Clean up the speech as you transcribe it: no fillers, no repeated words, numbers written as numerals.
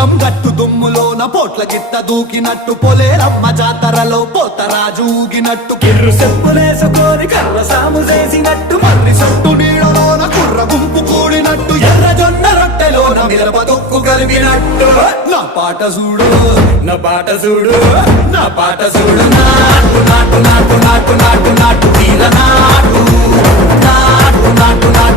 పొలం గట్టు దుమ్ములోన పోట్ల గిట్ట దూకినట్టు పొలేరమ్మ జాతరలో పోతరాజు ఊగినట్టు కిర్రు చెప్పులేసుకొని కర్ర సాము చేసినట్టు మర్రి సొట్టు నీడలోన కుర్ర గుంపు కూడినట్టు ఎర్ర జొన్న రొట్టెలోన మిరప తొక్కు కలిపినట్టు నా పాట చూడు నా పాట చూడు నా పాట చూడు నాటు నాటు నాటు నాటు నాటు నాటు తీర నాటు నాటు నాటు నాటు